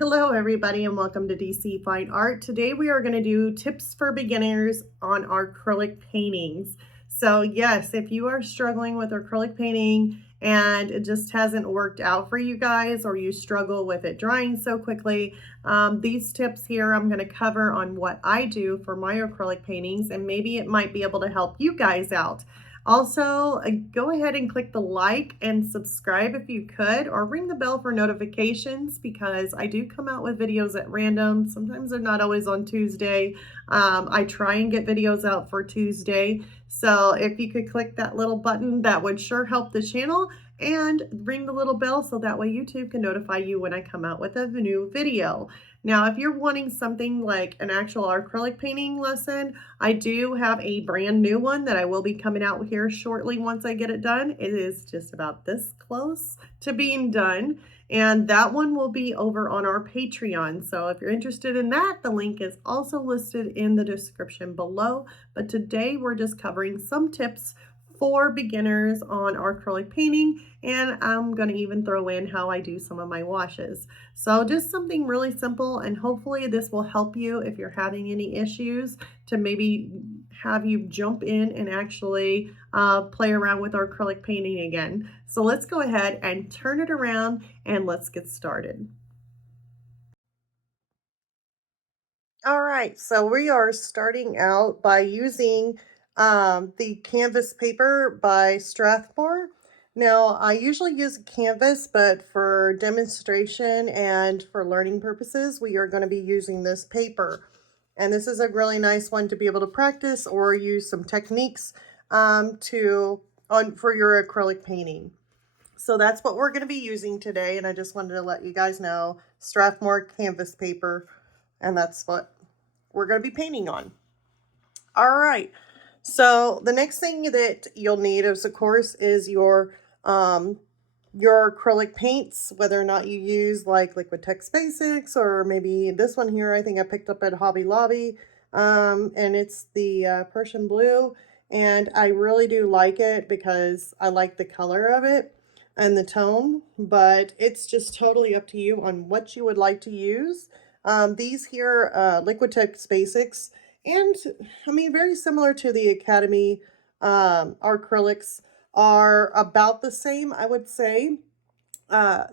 Hello everybody and welcome to DC Fine Art. Today we are going to do tips for beginners on acrylic paintings. So yes, if you are struggling with acrylic painting and it just hasn't worked out for you guys, or you struggle with it drying so quickly, these tips here I'm going to cover on what I do for my acrylic paintings, and maybe it might be able to help you guys out. Also, go ahead and click the like and subscribe if you could, or ring the bell for notifications, because I do come out with videos at random. Sometimes they're not always on Tuesday. I try and get videos out for Tuesday. So if you could click that little button, that would sure help the channel, and ring the little bell so that way YouTube can notify you when I come out with a new video. Now, if you're wanting something like an actual acrylic painting lesson, I do have a brand new one that I will be coming out here shortly once I get it done. It is just about this close to being done, and that one will be over on our Patreon. So if you're interested in that, the link is also listed in the description below. But today we're just covering some tips for beginners on acrylic painting, and I'm going to even throw in how I do some of my washes. So just something really simple, and hopefully this will help you if you're having any issues, to maybe have you jump in and actually play around with acrylic painting again. So let's go ahead and turn it around and let's get started. All right, so we are starting out by using the canvas paper by Strathmore. Now, I usually use a canvas, but for demonstration and for learning purposes, we are going to be using this paper. And this is a really nice one to be able to practice or use some techniques for your acrylic painting. So that's what we're going to be using today, and I just wanted to let you guys know, Strathmore canvas paper, and that's what we're going to be painting on. All right, so the next thing that you'll need is, of course, is your acrylic paints, whether or not you use like Liquitex Basics, or maybe this one here I think I picked up at Hobby Lobby, and it's the Prussian blue, and I really do like it because I like the color of it and the tone, but it's just totally up to you on what you would like to use. These here, Liquitex Basics, and I mean, very similar to the Academy acrylics, are about the same, I would say.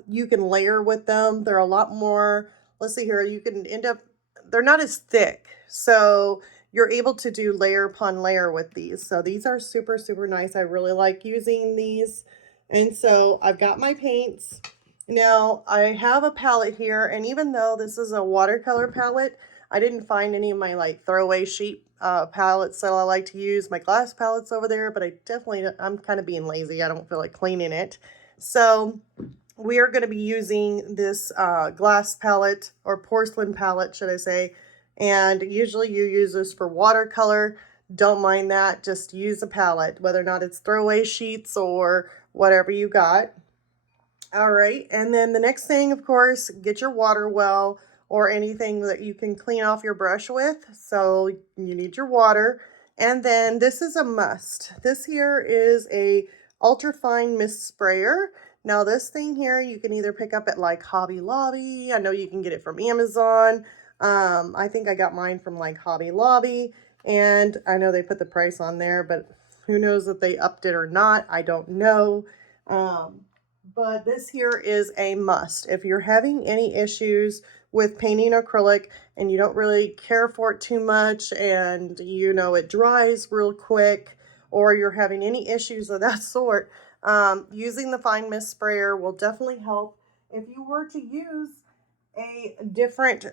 You can layer with them. They're a lot more, let's see here, you can end up, they're not as thick. So you're able to do layer upon layer with these. So these are super, super nice. I really like using these. And so I've got my paints. Now I have a palette here, and even though this is a watercolor palette, I didn't find any of my like throwaway sheet palettes that I like to use. My glass palette's over there, but I'm kind of being lazy. I don't feel like cleaning it. So we are going to be using this glass palette, or porcelain palette, should I say. And usually you use this for watercolor. Don't mind that. Just use a palette, whether or not it's throwaway sheets or whatever you got. All right, and then the next thing, of course, get your water well, or anything that you can clean off your brush with. So you need your water. And then this is a must. This here is a ultra fine mist sprayer. Now this thing here you can either pick up at like Hobby Lobby. I know you can get it from Amazon. I think I got mine from like Hobby Lobby, and I know they put the price on there, but who knows if they upped it or not. I don't know. But this here is a must. If you're having any issues with painting acrylic and you don't really care for it too much, and you know it dries real quick, or you're having any issues of that sort, using the fine mist sprayer will definitely help. If you were to use a different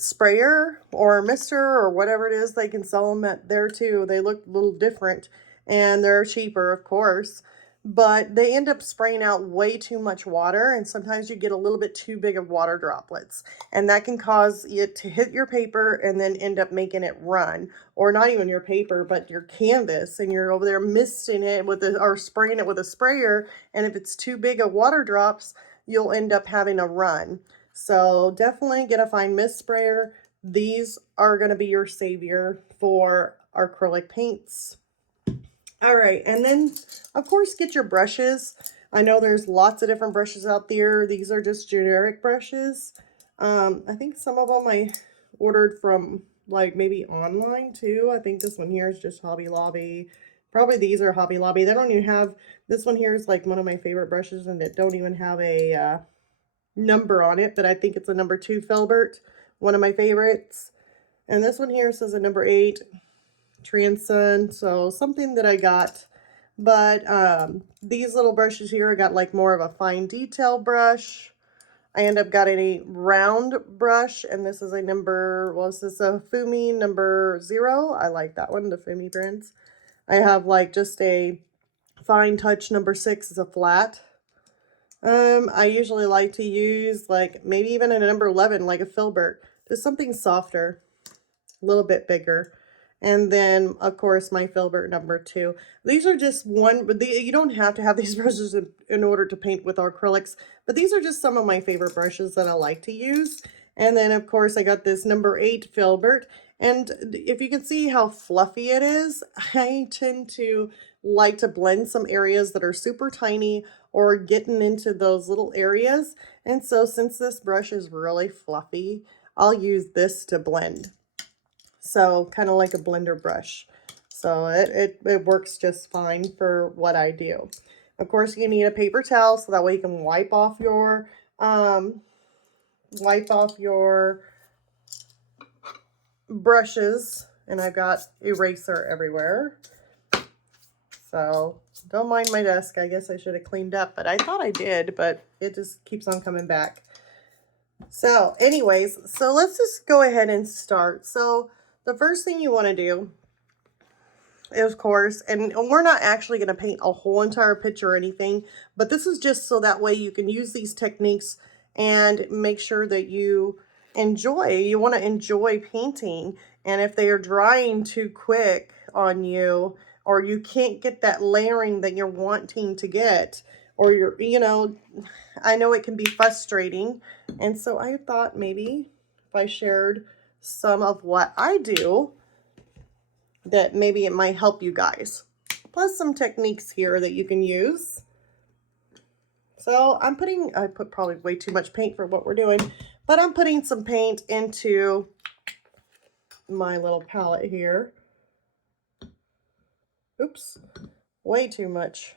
sprayer or mister or whatever it is, they can sell them at there too. They look a little different and they're cheaper, of course, but they end up spraying out way too much water, and sometimes you get a little bit too big of water droplets, and that can cause it to hit your paper and then end up making it run, or not even your paper but your canvas, and you're over there misting it with or spraying it with a sprayer, and if it's too big of water drops, you'll end up having a run. So definitely get a fine mist sprayer. These are going to be your savior for acrylic paints. All right, and then of course get your brushes. I know there's lots of different brushes out there. These are just generic brushes. I think some of them I ordered from like maybe online too. I think this one here is just Hobby Lobby. Probably these are Hobby Lobby. They don't even have, this one here is like one of my favorite brushes and it don't even have a number on it, but I think it's a number 2 filbert, one of my favorites. And this one here says a number 8 Transun, so something that I got. But these little brushes here, I got like more of a fine detail brush. I end up getting a round brush, and this is a number, well, this is a Fumi number 0. I like that one, the Fumi brands. I have like just a fine touch number 6 is a flat. I usually like to use like maybe even a number 11, like a filbert, just something softer, a little bit bigger. And then, of course, my filbert number 2. These are just one, but you don't have to have these brushes in order to paint with acrylics, but these are just some of my favorite brushes that I like to use. And then, of course, I got this number 8 filbert. And if you can see how fluffy it is, I tend to like to blend some areas that are super tiny or getting into those little areas. And so since this brush is really fluffy, I'll use this to blend. So kind of like a blender brush. So it works just fine for what I do. Of course, you need a paper towel so that way you can wipe off your brushes. And I've got eraser everywhere. So don't mind my desk. I guess I should have cleaned up, but I thought I did, but it just keeps on coming back. So anyways, so let's just go ahead and start. So the first thing you want to do, of course, and we're not actually going to paint a whole entire picture or anything, but this is just so that way you can use these techniques and make sure that you want to enjoy painting. And if they are drying too quick on you, or you can't get that layering that you're wanting to get, or I know it can be frustrating. And so I thought maybe if I shared some of what I do, that maybe it might help you guys. Plus some techniques here that you can use. So I put probably way too much paint for what we're doing, but I'm putting some paint into my little palette here. Oops, way too much.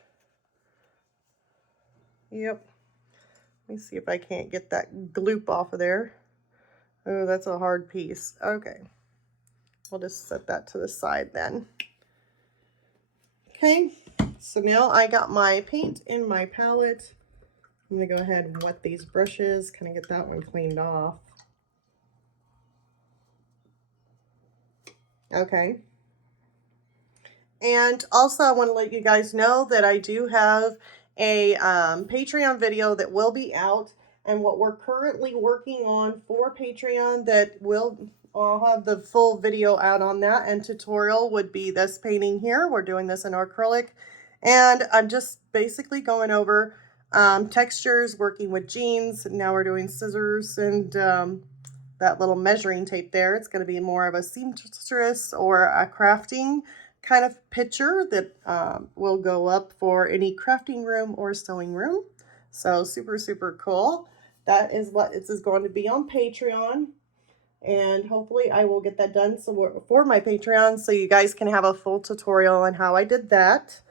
Yep. Let me see if I can't get that gloop off of there. Oh, that's a hard piece. Okay. We'll just set that to the side then. Okay, so now I got my paint in my palette. I'm going to go ahead and wet these brushes, kind of get that one cleaned off. Okay. And also I want to let you guys know that I do have a Patreon video that will be out, and what we're currently working on for Patreon I'll have the full video out on that, and tutorial would be this painting here. We're doing this in acrylic, and I'm just basically going over textures, working with jeans. Now we're doing scissors and that little measuring tape there. It's going to be more of a seamstress or a crafting kind of picture that will go up for any crafting room or sewing room. So super, super cool. That is what this is going to be on Patreon. And hopefully I will get that done for my Patreon so you guys can have a full tutorial on how I did that.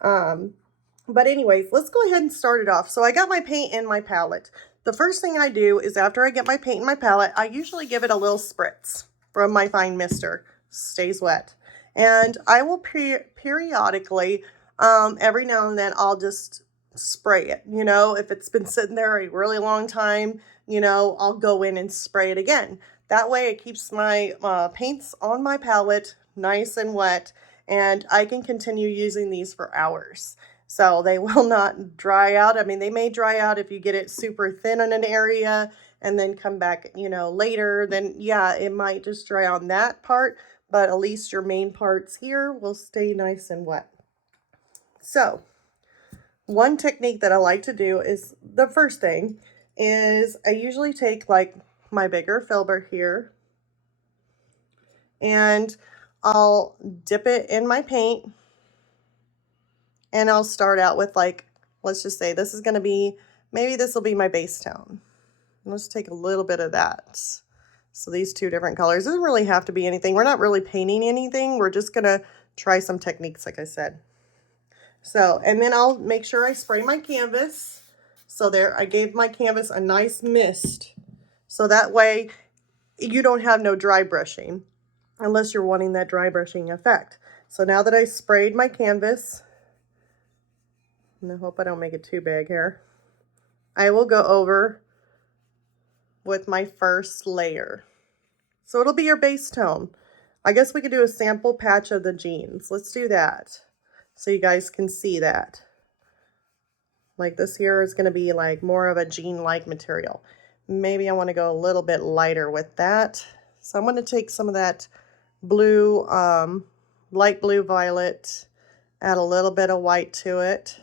But anyways, let's go ahead and start it off. So I got my paint in my palette. The first thing I do is after I get my paint in my palette, I usually give it a little spritz from my fine mister. Stays wet. And I will periodically, every now and then, I'll just spray it. If it's been sitting there a really long time, I'll go in and spray it again. That way it keeps my paints on my palette nice and wet, and I can continue using these for hours. So they will not dry out. I mean, they may dry out if you get it super thin in an area and then come back, later. Then, yeah, it might just dry on that part, but at least your main parts here will stay nice and wet. So one technique that I like to do is, the first thing is I usually take like my bigger filbert here and I'll dip it in my paint. And I'll start out with like, let's just say this is going to be, maybe this will be my base tone. Let's take a little bit of that. So these two different colors. It doesn't really have to be anything. We're not really painting anything. We're just gonna try some techniques, like I said. So, and then I'll make sure I spray my canvas. So there, I gave my canvas a nice mist. So that way you don't have no dry brushing, unless you're wanting that dry brushing effect. So now that I sprayed my canvas, and I hope I don't make it too big here, I will go over with my first layer. So it'll be your base tone. I guess we could do a sample patch of the jeans. Let's do that so you guys can see that. Like this here is going to be like more of a jean-like material. Maybe I want to go a little bit lighter with that. So I'm going to take some of that blue, light blue violet, add a little bit of white to it.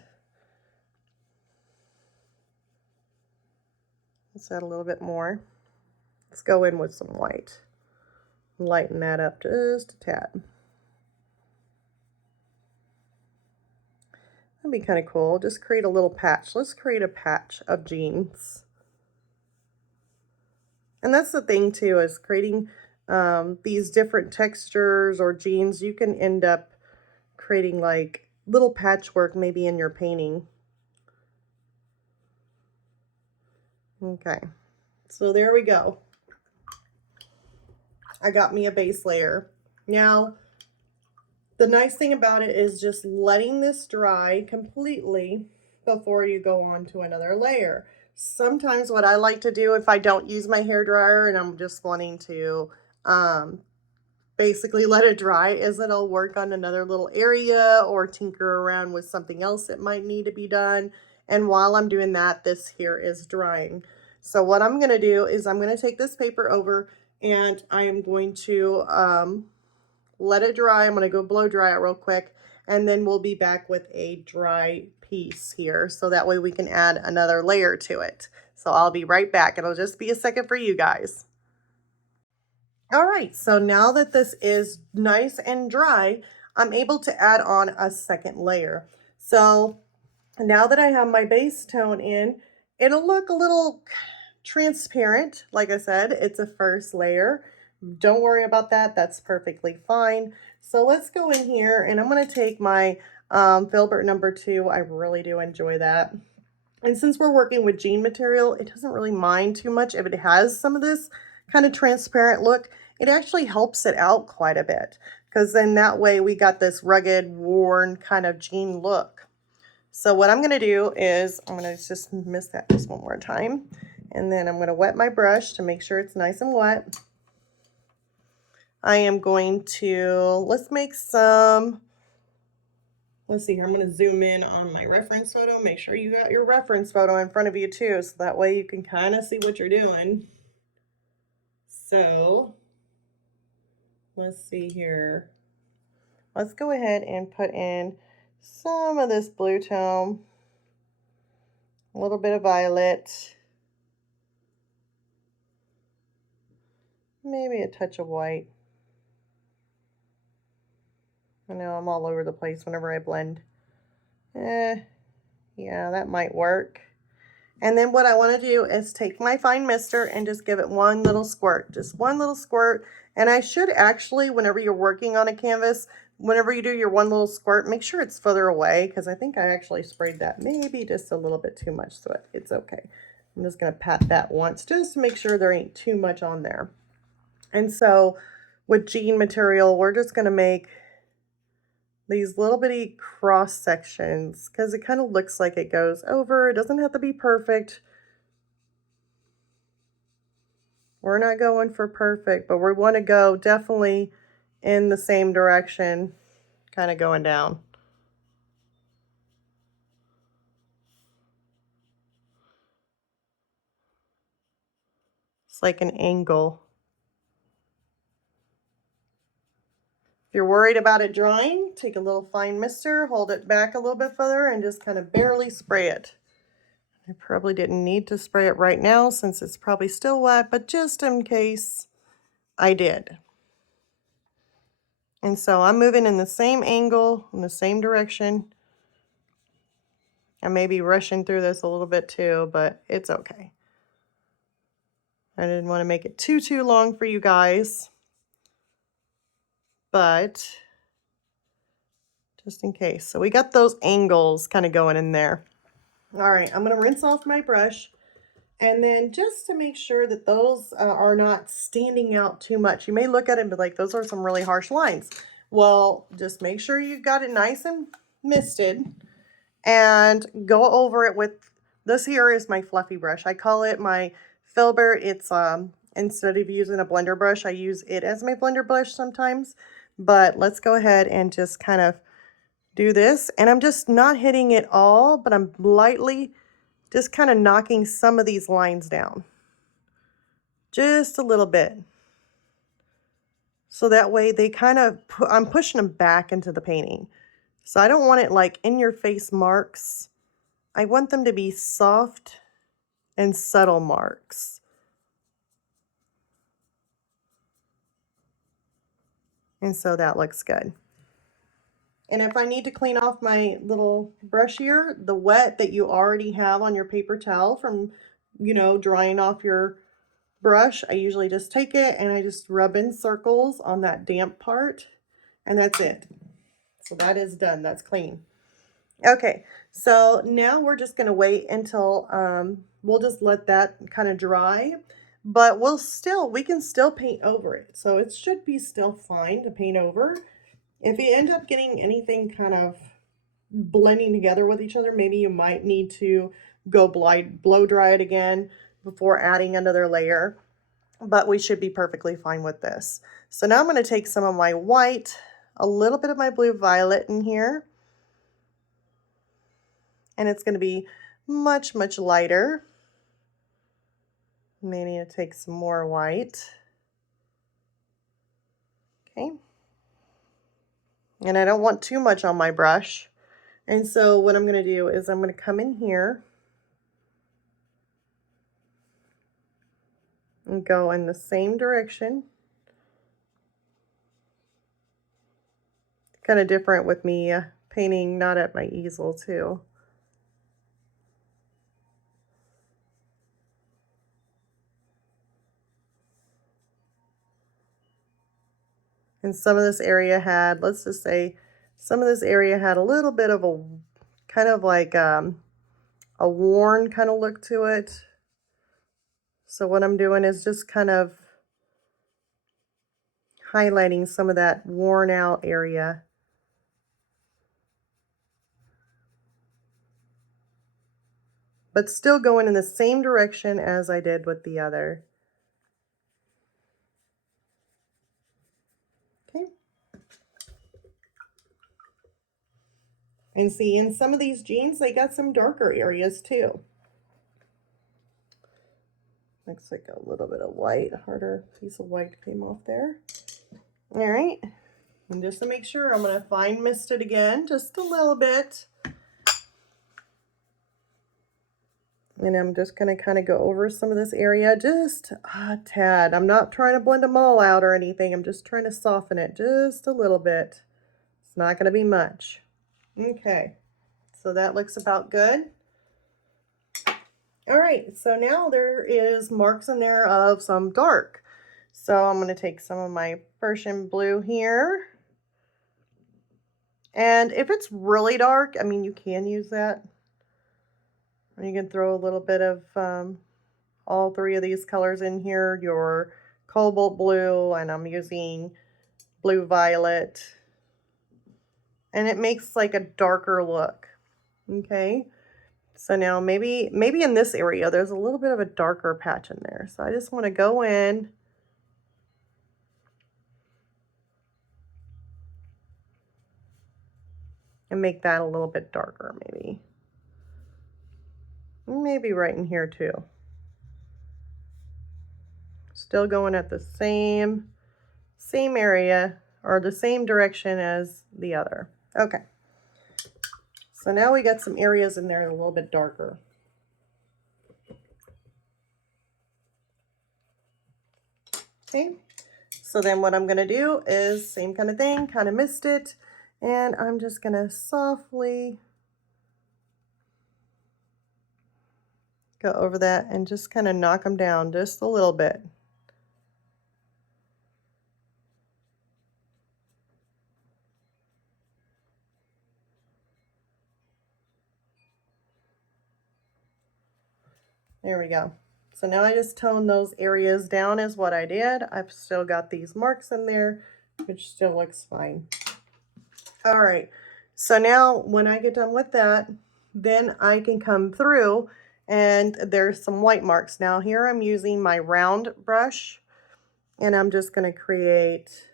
Let's add a little bit more. Let's go in with some white. Lighten that up just a tad. That'd be kind of cool. Just create a little patch. Let's create a patch of jeans. And that's the thing too, is creating these different textures or jeans. You can end up creating like little patchwork maybe in your painting. Okay, so there we go. I got me a base layer. Now, the nice thing about it is just letting this dry completely before you go on to another layer. Sometimes what I like to do if I don't use my hair dryer and I'm just wanting to basically let it dry is that I'll work on another little area or tinker around with something else that might need to be done. And while I'm doing that, this here is drying. So what I'm going to do is I'm going to take this paper over and I am going to let it dry. I'm going to go blow dry it real quick, and then we'll be back with a dry piece here. So that way we can add another layer to it. So I'll be right back. It'll just be a second for you guys. All right, so now that this is nice and dry, I'm able to add on a second layer. So now that I have my base tone in, it'll look a little transparent. Like I said, it's a first layer. Don't worry about that. That's perfectly fine. So let's go in here and I'm going to take my Filbert number 2. I really do enjoy that. And since we're working with jean material, it doesn't really mind too much if it has some of this kind of transparent look. It actually helps it out quite a bit because then that way we got this rugged, worn kind of jean look. So what I'm going to do is I'm going to just mist that just one more time. And then I'm going to wet my brush to make sure it's nice and wet. I am going to, let's make some, let's see here, I'm going to zoom in on my reference photo. Make sure you got your reference photo in front of you too, so that way you can kind of see what you're doing. So, let's see here. Let's go ahead and put in some of this blue tone, a little bit of violet, maybe a touch of white. I know I'm all over the place whenever I blend. Yeah, that might work. And then what I want to do is take my fine mister and just give it one little squirt. Just one little squirt. And I should actually, whenever you're working on a canvas, whenever you do your one little squirt, make sure it's further away because I think I actually sprayed that maybe just a little bit too much, so it's okay. I'm just going to pat that once just to make sure there ain't too much on there. And so with jean material, we're just going to make these little bitty cross sections because it kind of looks like it goes over. It doesn't have to be perfect. We're not going for perfect, but we want to go definitely in the same direction, kind of going down. It's like an angle. If you're worried about it drying, take a little fine mister, hold it back a little bit further, and just kind of barely spray it. I probably didn't need to spray it right now since it's probably still wet, but just in case I did. And so I'm moving in the same angle, in the same direction. I may be rushing through this a little bit too, but it's okay. I didn't want to make it too long for you guys, but just in case. So we got those angles kind of going in there. All right, I'm going to rinse off my brush. And then just to make sure that those are not standing out too much. You may look at it and be like, those are some really harsh lines. Well, just make sure you got it nice and misted. And go over it with, this here is my fluffy brush. I call it my filbert. It's, instead of using a blender brush, I use it as my blender brush sometimes. But let's go ahead and just kind of do this. And I'm just not hitting it all, but I'm lightly just kind of knocking some of these lines down. Just a little bit. So that way they kind of, I'm pushing them back into the painting. So I don't want it like in your face marks. I want them to be soft and subtle marks. And so that looks good. And if I need to clean off my little brush here, the wet that you already have on your paper towel from, you know, drying off your brush, I usually just take it and I just rub in circles on that damp part, and that's it. So that is done. That's clean. Okay, so now we're just going to wait until we'll just let that kind of dry, but we can still paint over it. So it should be still fine to paint over. If you end up getting anything kind of blending together with each other, maybe you might need to go blow dry it again before adding another layer, but we should be perfectly fine with this. So now I'm going to take some of my white, a little bit of my blue violet in here, and it's going to be much lighter. May need to take some more white. Okay. And I don't want too much on my brush. And so what I'm going to do is I'm going to come in here and go in the same direction. Kind of different with me painting not at my easel too. And some of this area had, let's just say, some of this area had a little bit of a kind of like a worn kind of look to it. So what I'm doing is just kind of highlighting some of that worn out area. But still going in the same direction as I did with the other. Okay. And see, in some of these jeans, they got some darker areas too. Looks like a little bit of white, harder piece of white came off there. All right. And just to make sure, I'm going to fine mist it again, just a little bit. And I'm just going to kind of go over some of this area, just a tad. I'm not trying to blend them all out or anything. I'm just trying to soften it just a little bit. It's not going to be much. Okay, so that looks about good. All right, so now there is marks in there of some dark. So I'm going to take some of my Prussian blue here. And if it's really dark, I mean, you can use that. You can throw a little bit of all three of these colors in here. Your cobalt blue, and I'm using blue violet. And it makes like a darker look. Okay. So now maybe in this area, there's a little bit of a darker patch in there. So I just want to go in and make that a little bit darker maybe. Maybe right in here too. Still going at the same area or the same direction as the other. Okay. So now we got some areas in there a little bit darker. Okay. So then what I'm going to do is same kind of thing, kind of mist it, and I'm just going to softly go over that and just kind of knock them down just a little bit. There we go. So now I just toned those areas down is what I did. I've still got these marks in there, which still looks fine. All right, so now when I get done with that, then I can come through and there's some white marks. Now here I'm using my round brush and I'm just going to create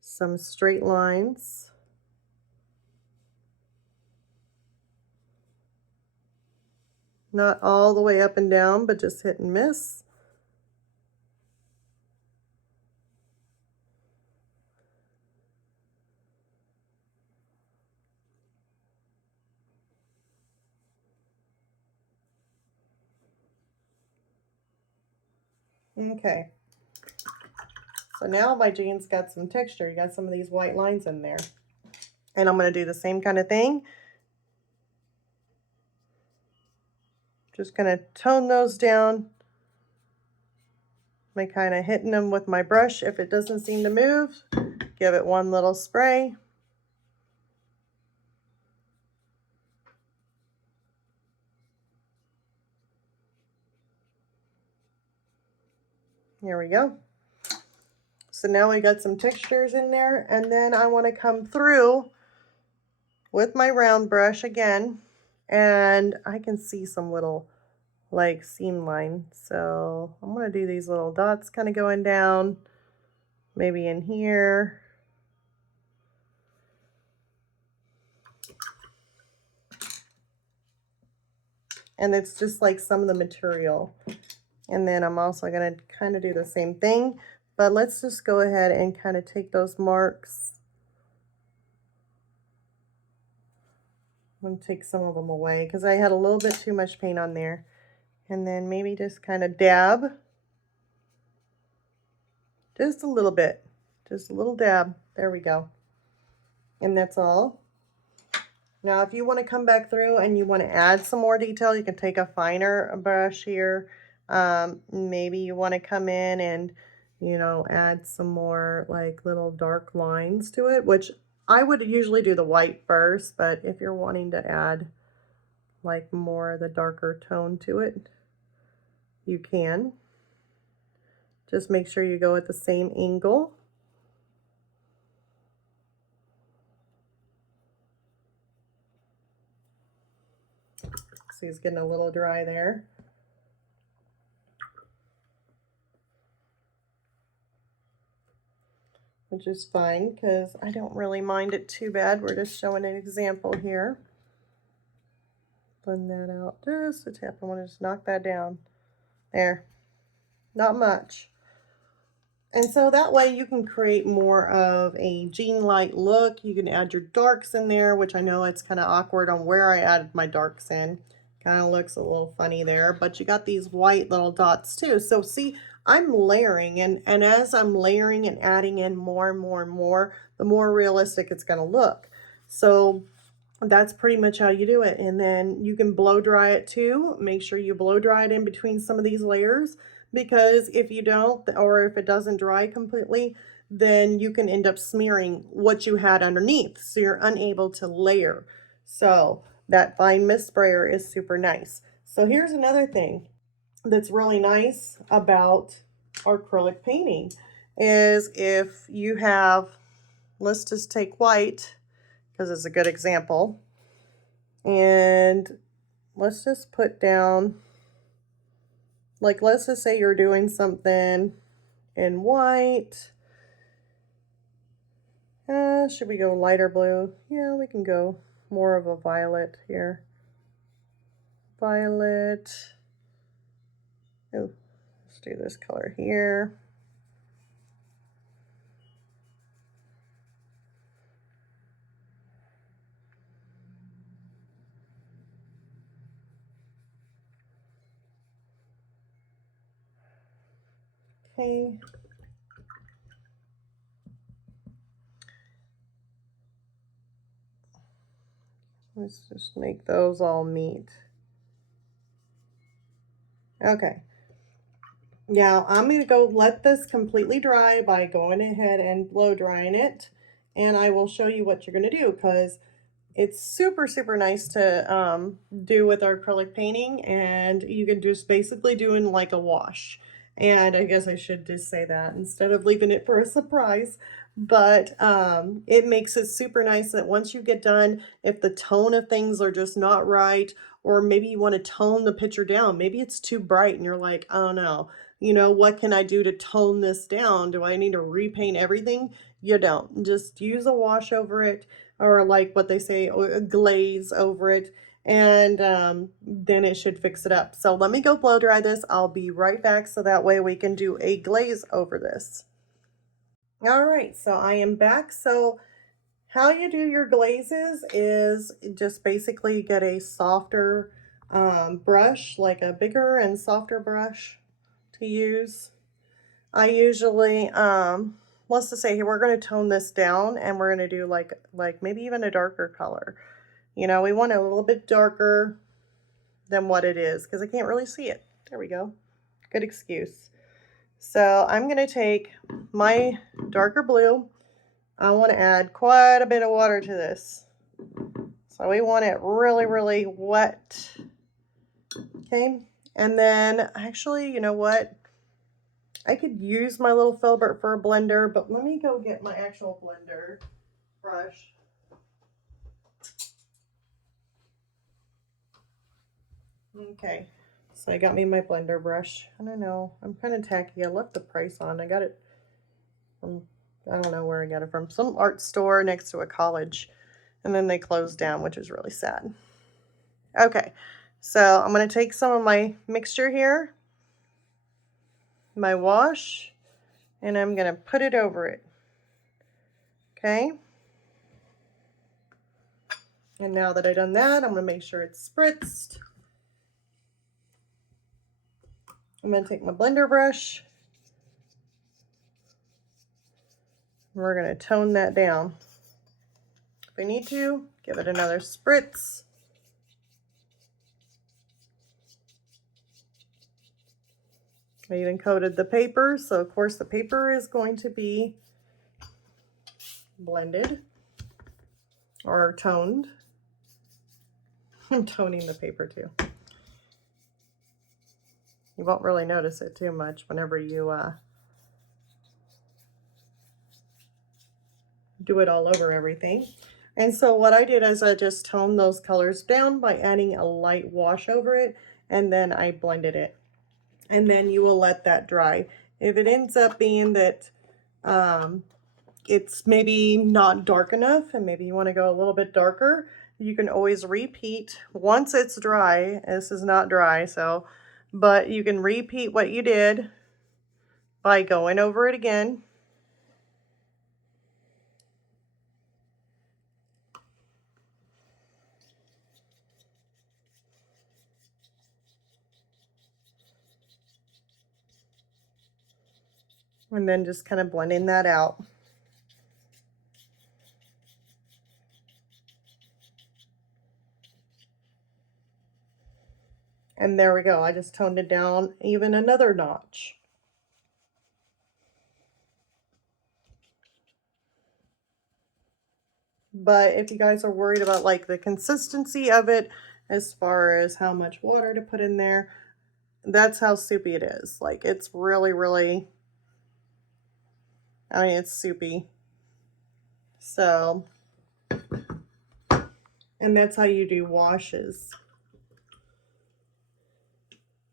some straight lines. Not all the way up and down, but just hit and miss. Okay. So now my jeans got some texture. You got some of these white lines in there. And I'm going to do the same kind of thing. Just going to tone those down. I'm kind of hitting them with my brush. If it doesn't seem to move, give it one little spray. Here we go. So now we got some textures in there, and then I want to come through with my round brush again, and I can see some little like seam line. So I'm going to do these little dots kind of going down, maybe in here. And it's just like some of the material. And then I'm also going to kind of do the same thing, but let's just go ahead and kind of take those marks. I'm going to take some of them away because I had a little bit too much paint on there. And then maybe just kind of dab. Just a little bit. Just a little dab. There we go. And that's all. Now if you want to come back through and you want to add some more detail, you can take a finer brush here. Maybe you want to come in and, you know, add some more like little dark lines to it, which I would usually do the white first, but if you're wanting to add like more of the darker tone to it, you can. Just make sure you go at the same angle. So he's getting a little dry there. Which is fine because I don't really mind it too bad. We're just showing an example here. Blend that out just a tip. I want to just knock that down. There. Not much. And so that way you can create more of a jean-like look. You can add your darks in there, which I know it's kind of awkward on where I added my darks in. Kind of looks a little funny there, but you got these white little dots too. So see, I'm layering, and as I'm layering and adding in more and more and more, the more realistic it's going to look. So that's pretty much how you do it. And then you can blow dry it too. Make sure you blow dry it in between some of these layers, because if you don't, or if it doesn't dry completely, then you can end up smearing what you had underneath. So you're unable to layer. So that fine mist sprayer is super nice. So here's another thing that's really nice about acrylic painting is if you have, let's just take white because it's a good example, and let's just put down, like let's just say you're doing something in white. Should we go lighter blue? Yeah, we can go more of a violet here. Violet. Oh, let's do this color here. Okay. Let's just make those all meet. Okay. Now I'm going to go let this completely dry by going ahead and blow drying it. And I will show you what you're going to do, because it's super, super nice to do with our acrylic painting, and you can just basically doing like a wash. And I guess I should just say that instead of leaving it for a surprise. But it makes it super nice that once you get done, if the tone of things are just not right, or maybe you want to tone the picture down, maybe it's too bright and you're like, oh no, you know, what can I do to tone this down? Do I need to repaint everything? You don't. Just use a wash over it, or like what they say, a glaze over it, and then it should fix it up. So let me go blow dry this. I'll be right back so that way we can do a glaze over this. All right, so I am back. So how you do your glazes is just basically get a softer brush, like a bigger and softer brush to use. I usually, let's just say here, we're going to tone this down and we're going to do like maybe even a darker color. You know, we want it a little bit darker than what it is because I can't really see it. There we go. Good excuse. So I'm going to take my darker blue. I want to add quite a bit of water to this. So we want it really, really wet. Okay. And then actually, you know what? I could use my little filbert for a blender, but let me go get my actual blender brush. Okay, so I got me my blender brush. I don't know, I'm kind of tacky. I left the price on. I got it from, I don't know where I got it from. Some art store next to a college. And then they closed down, which is really sad. Okay, so I'm going to take some of my mixture here, my wash, and I'm going to put it over it. Okay. And now that I've done that, I'm going to make sure it's spritzed. I'm going to take my blender brush. We're going to tone that down. If we need to, give it another spritz. I even coated the paper, so of course the paper is going to be blended or toned. I'm toning the paper too. You won't really notice it too much whenever you do it all over everything. And so what I did is I just toned those colors down by adding a light wash over it, and then I blended it. And then you will let that dry. If it ends up being that it's maybe not dark enough and maybe you want to go a little bit darker, you can always repeat once it's dry. This is not dry, so, but you can repeat what you did by going over it again. And then just kind of blending that out. And there we go. I just toned it down even another notch. But if you guys are worried about like the consistency of it, as far as how much water to put in there, that's how soupy it is. Like it's really, really, I mean, it's soupy. So, and that's how you do washes.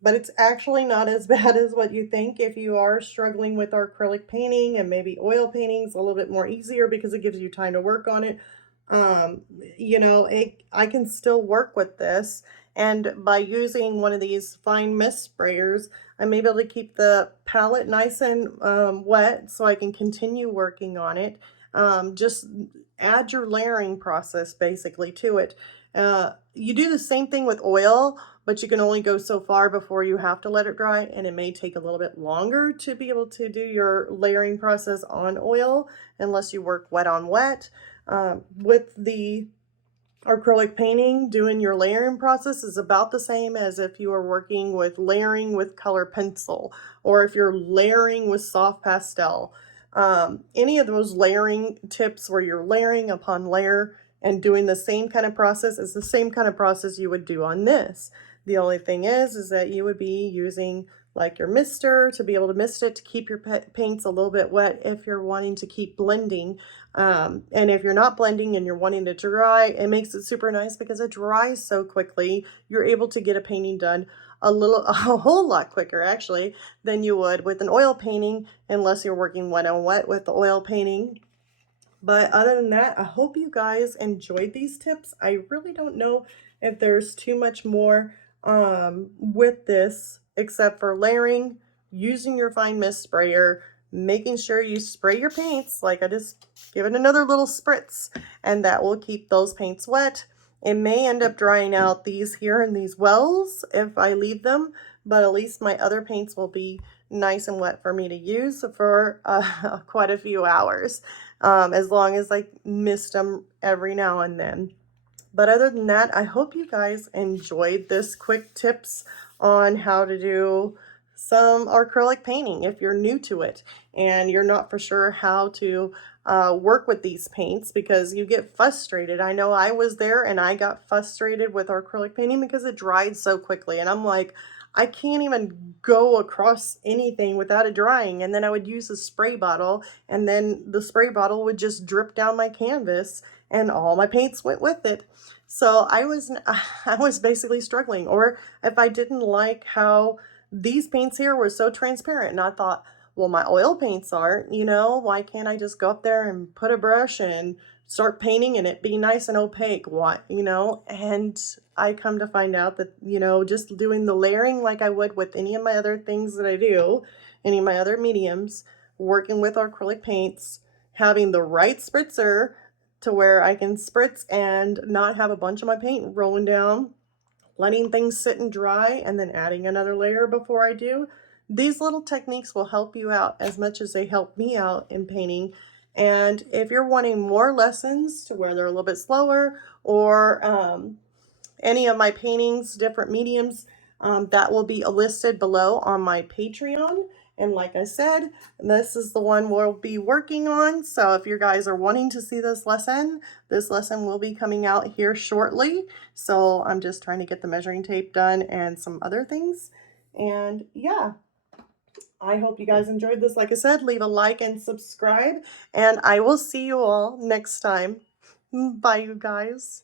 But it's actually not as bad as what you think. If you are struggling with acrylic painting, and maybe oil painting is a little bit more easier because it gives you time to work on it. You know, I can still work with this, and by using one of these fine mist sprayers, I'm able to keep the palette nice and wet so I can continue working on it. Just add your layering process basically to it. You do the same thing with oil, but you can only go so far before you have to let it dry, and it may take a little bit longer to be able to do your layering process on oil unless you work wet on wet. With the acrylic painting, doing your layering process is about the same as if you are working with layering with color pencil, or if you're layering with soft pastel. Any of those layering tips where you're layering upon layer and doing the same kind of process is the same kind of process you would do on this. The only thing is that you would be using like your mister to be able to mist it to keep your paints a little bit wet if you're wanting to keep blending. And if you're not blending and you're wanting to dry, it makes it super nice because it dries so quickly. You're able to get a painting done a whole lot quicker actually than you would with an oil painting, unless you're working wet on wet with the oil painting. But other than that, I hope you guys enjoyed these tips. I really don't know if there's too much more with this except for layering, using your fine mist sprayer, making sure you spray your paints. Like I just give it another little spritz, and that will keep those paints wet. It may end up drying out these here in these wells if I leave them, but at least my other paints will be nice and wet for me to use for quite a few hours, as long as I mist them every now and then. But other than that, I hope you guys enjoyed this quick tips on how to do some acrylic painting if you're new to it and you're not for sure how to work with these paints because you get frustrated. I know I was there and I got frustrated with acrylic painting because it dried so quickly, and I'm like, I can't even go across anything without it drying. And then I would use a spray bottle, and then the spray bottle would just drip down my canvas and all my paints went with it. So I was basically struggling. Or if I didn't like how these paints here were so transparent, and I thought, well, my oil paints aren't, why can't I just go up there and put a brush and start painting and it be nice and opaque? What? And I come to find out that, just doing the layering like I would with any of my other things that I do, any of my other mediums, working with acrylic paints, having the right spritzer to where I can spritz and not have a bunch of my paint rolling down, letting things sit and dry, and then adding another layer before I do. These little techniques will help you out as much as they help me out in painting. And if you're wanting more lessons to where they're a little bit slower, or any of my paintings, different mediums, that will be listed below on my Patreon. And like I said, this is the one we'll be working on. So if you guys are wanting to see this lesson will be coming out here shortly. So I'm just trying to get the measuring tape done and some other things. And yeah, I hope you guys enjoyed this. Like I said, leave a like and subscribe, and I will see you all next time. Bye, you guys.